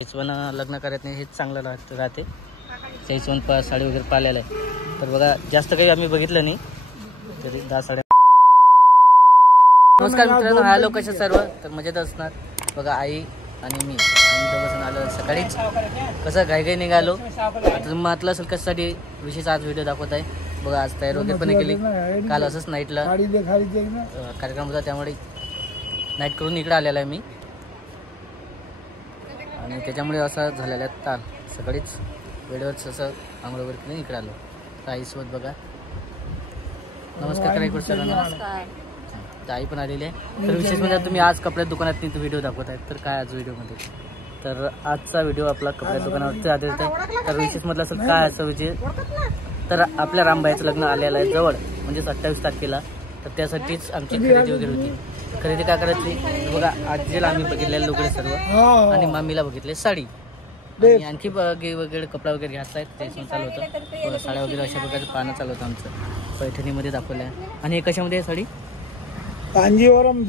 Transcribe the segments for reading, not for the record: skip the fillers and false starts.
पण लग्न करत नाही हेच चांगलं राहते. त्याच्यावन साडी वगैरे पाळलेलं आहे. तर बघा जास्त काही आम्ही बघितलं नाही तरी 10 साड्या. नमस्कार मित्रांनो, हॅलो कसे सर्व. तर मजेत असणार. बघा आई आणि मी दोघं आलो सकाळीच. कसं घाई निघालो. आता म्हटलं असेल कशासाठी विशेष आज व्हिडिओ दाखवत आहे. बघा आज तयार वगैरे पण केली. काल असंच नाईटला कार्यक्रम होता त्यामुळे नाईट करून इकडे आलेला आहे मी. आणि त्याच्यामुळे असं झालेलं आहे ताल. सकाळीच वेळेवरच असं आंघोळ वगैरे करून इकडे आलो. तर आईसोबत बघा नमस्कार करा इकडे सर्वांना. तर आई पण आलेली आहे. तर विशेष म्हणजे तुम्ही आज कपड्या दुकानात व्हिडिओ दाखवत आहेत. तर काय आज व्हिडिओमध्ये तर आजचा व्हिडिओ आपला कपड्या दुकानावरती आधारित आहे. तर विशेष म्हटलं असेल काय असं विषय तर आपल्या रामबाईचं लग्न आलेलं आहे जवळ, म्हणजे 28 तारखेला. तर त्यासाठीच आमची खरेदी वगैरे होती. खरेदी काय करायची बघा. आजीला आम्ही बघितलेले लुगडे सर्व आणि मामीला बघितले साडी आणि आणखी वगैरे कपडा वगैरे घ्यायचा आहे. त्याच्यावर चालू होतं साड्या वगैरे अशा प्रकारचं पाहणं चालू होतं आमचं. पैठणीमध्ये दाखवलं आहे. आणि हे कशामध्ये आहे साडी? कांजीवरम.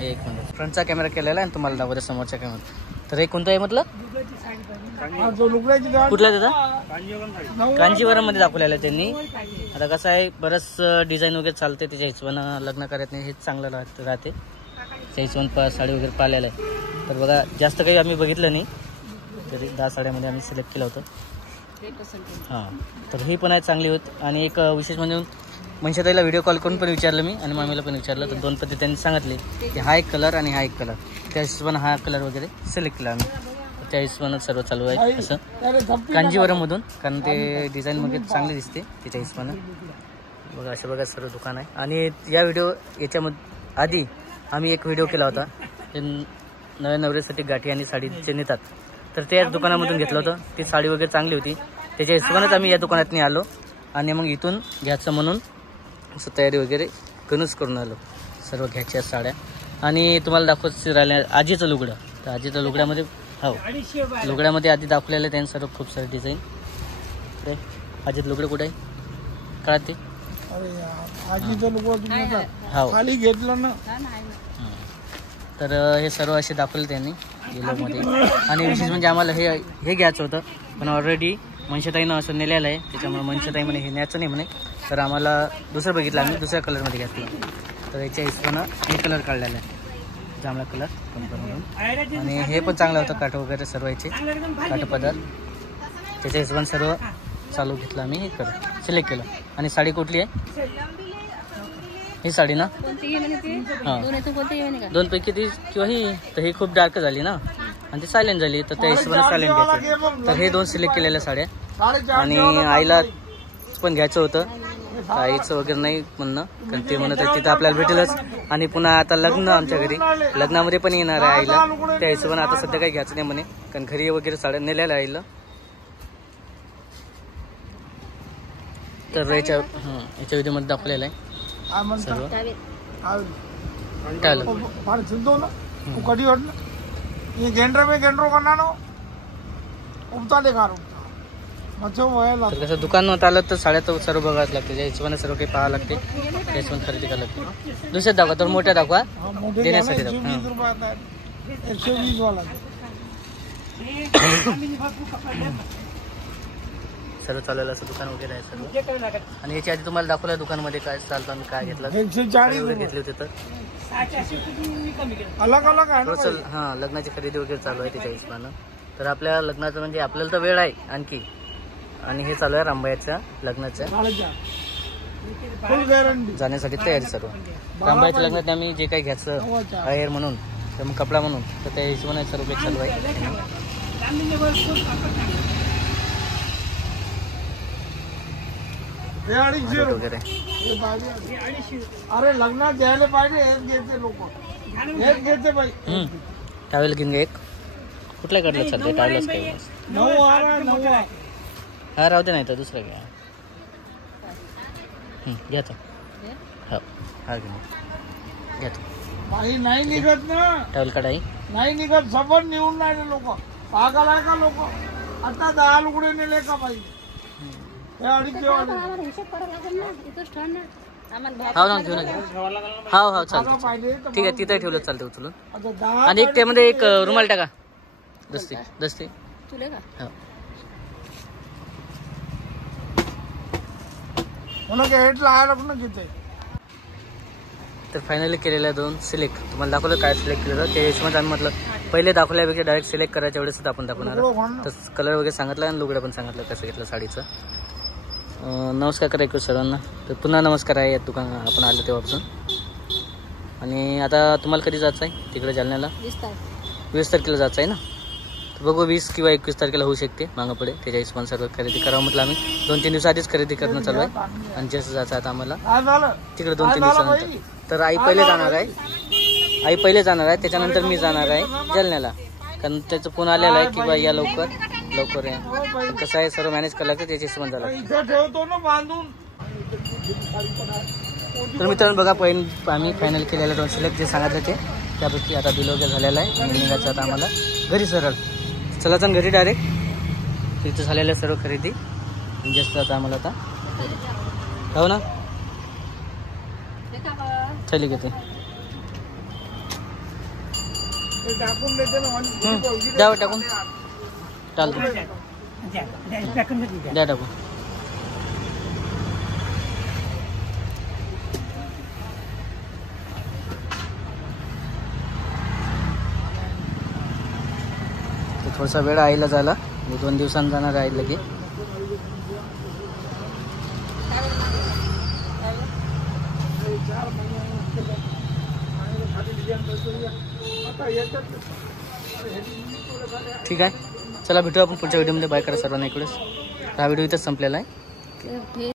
एक मिनिट, फ्रंटचा कॅमेरा केलेला आहे तुम्हाला दाखवते समोरच्या कॅमेरा. तर हे कोणतं आहे म्हटलं? कुठला दादा? कांजीवरम मध्ये दाखवलेलं आहे त्यांनी. आता कसं आहे बरंच डिझाईन वगैरे चालते त्याच्या हिशोबानं लग्न करत नाही हेच चांगलं राहते. त्या हिशोबानं साडी वगैरे पाळलेलं आहे. तर बघा जास्त काही आम्ही बघितलं नाही तरी 10 साड्यामध्ये आम्ही सिलेक्ट केलं होतं. हां, तर ही पण आहे चांगली होत. आणि एक विशेष म्हणजे मनशाताईला व्हिडिओ कॉल करून पण विचारलं मी आणि मामीला पण विचारलं. तर दोन पद्धती त्यांनी सांगितले की हा एक कलर आणि हा एक कलर. त्या हिशोबानं हा कलर वगैरे सिलेक्ट केला आम्ही. त्या हिशोबानं सर्व चालू आहे असं कांजीवरममधून, कारण ते डिझाईन वगैरे चांगली दिसते त्याच्या हिशोबानं. बघा असं बघा सर्व दुकान आहे. आणि या व्हिडिओ याच्यामध्ये आधी आम्ही एक व्हिडिओ केला होता ते नव्या नवऱ्यासाठी गाठी आणि साडीचे नेतात. तर त्याच दुकानामधून घेतलं होतं. ती साडी वगैरे चांगली होती. त्याच्या हिशोबानंच आम्ही या दुकानात आलो आणि मग इथून घ्यायचं म्हणून असं तयारी वगैरे करूनच करून आलो. सर्व घ्यायच्या साड्या. आणि तुम्हाला दाखवत राहिल्या आजीचं लुगडं. तर आजीचं लुगड्यामध्ये हो लुगड्यामध्ये आधी दाखवलेलं त्यांनी सर्व खूप सारे डिझाईन. ते आजीचं लुगडं कुठे आहे का ते? हो खाली घेतलं ना. तर हे सर्व असे दाखवले त्यांनी येलोमध्ये. आणि विशेष म्हणजे आम्हाला हे घ्यायचं होतं पण ऑलरेडी मनशाताईनं असं नेलेलं आहे. त्याच्यामुळे मनशाताई म्हणे हे न्यायचं नाही म्हणे. तर आम्हाला दुसरं बघितलं, आम्ही दुसऱ्या कलरमध्ये घेतलं. तर याच्या हिशोबानं हे कलर काढलेला आहे जांभळा कलर म्हणून. आणि हे पण चांगलं होतं काठ वगैरे सर्व याचे काठपदर. त्याच्या हिशोबाने सर्व चालू घेतलं आम्ही. हे कलर सिलेक्ट केलं. आणि साडी कुठली आहे? ही साडी ना? हां, दोनपैकी ती किंवा ही. तर ही खूप डार्क झाली ना आणि ती सायलेंट झाली. तर त्या हिशोबाने सायलेंट घ्यायचं. तर हे 2 सिलेक्ट केलेल्या साड्या. आणि आईला पण घ्यायचं होतं. आईचं वगैरे नाही म्हणणं, कारण ते म्हणत आहे तिथं आपल्याला भेटेलच. आणि पुन्हा आता लग्न आमच्या घरी, लग्नामध्ये पण येणार आहे आईला. त्या हिशोबाने आता सध्या काही घ्यायचं नाही म्हणे, कारण घरी वगैरे साड्या नेलेल्या आईला. तर याच्या व्हिडिओमध्ये दाखवलेलं आहे सर्व. तर कसं दुकानात आलं तर साड्या तर सर्व बघायला लागते. त्या हिशोबाने सर्व काही पाहावं लागते. त्या हिशोबाने खरेदी करावं लागते. दुसऱ्यात दाखवा तर मोठ्या दाखवा देण्यासाठी दाखवा. सर्व चाललेलं असं दुकान वगैरे आहे सर्व. आणि याच्या आधी तुम्हाला दाखवलं दुकानमध्ये काय चालतं आम्ही काय घेतलं घेतले होते. तर हां, लग्नाची खरेदी वगैरे चालू आहे त्याच्या हिशोबानं. तर आपल्या लग्नाचं म्हणजे आपल्याला तर वेळ आहे आणखी. आणि हे चालू आहे रामबाईच्या लग्नाच्या जाण्यासाठी तयारी सर्व. रामबाईच्या लग्नात आम्ही जे काही घ्यायचं आहेर म्हणून तर मग कपडा म्हणून तर त्या हिशोबाने सर्व काही चालू आहे वगैरे. अरे लग्नात द्यायला पाहिजे. हेच घेते लोक, हेच घेते बाई. टावेल घेऊन घे एक. कुठल्या काढलं चालतंय टावेलच काय? हा राहू दे, नाही तर दुसरं घ्या. घ्यायचं हो हा घ्यायचं. बाई नाही निघत ना टावेल काढाई नाही निघत. सबन निघून राहिले लोक. पागल आहे का लोक? आता 10 लुगडे नेले का बाई? हे अडीच हो ना घेऊन हो चालतं. ठीक आहे तिथे ठेवलं चालतं उचलून. आणि एक त्यामध्ये एक रुमाल टाका. दस्ते तुले का हो. उन्होंने हेट लाया रखना किती तर फायनली केलेलं आहे 2 सिलेक्ट. तुम्हाला दाखवलं काय सिलेक्ट केलं ते हिशोबात आम्ही म्हटलं पहिले दाखवल्यापेक्षा डायरेक्ट सिलेक्ट करायच्या वेळेस आपण दाखवणार. तर कलर वगैरे सांगितलं आणि लुगडं पण सांगितलं कसं घेतलं साडीचं. नमस्कार करा ऐकू सर्वांना. तर पुन्हा नमस्कार आहे या दुकान आपण आलं तेव्हापासून. आणि आता तुम्हाला कधी जायचं आहे तिकडे जालन्याला? 20 तारखेला जायचं आहे ना. तर बघू 20 किंवा 21 तारखेला होऊ शकते मागं पुढे. त्याच्या हिशोबाने सर्व खरेदी करावं म्हटलं आम्ही 2-3 दिवस आधीच खरेदी करणं चालू आहे. आणि जसं जायचं आता आम्हाला तिकडे 2-3 दिवसानंतर. तर आई पहिले जाणार आहे त्याच्यानंतर मी जाणार आहे जालन्याला. कारण त्याचं फोन आलेला आहे की बा या लवकर या. पण कसं आहे सर्व मॅनेज करायला लागतं त्याच्या हिशोबाने झालं. तर मित्रांनो बघा आम्ही फायनल केलेलं 2 सिलेक्ट जे सांगितलं ते त्यापैकी आता बिल वगैरे झालेलं आहे. आणि निघायचं आता आम्हाला घरी सरळ. चला तर घरी डायरेक्ट तिथं झालेलं आहे सर्व खरेदी. जास्त आता आम्हाला आता हो ना चली घेते द्या टाकून चालतं द्या टाकून. थोडासा वेळ आईला झाला. 2 दिवसांनी जाणार आहे लगे. ठीक आहे चला भेटू आपण पुढच्या व्हिडिओमध्ये. बाय करा सर्वांना इकडेच. हा व्हिडिओ इथंच संपलेला आहे.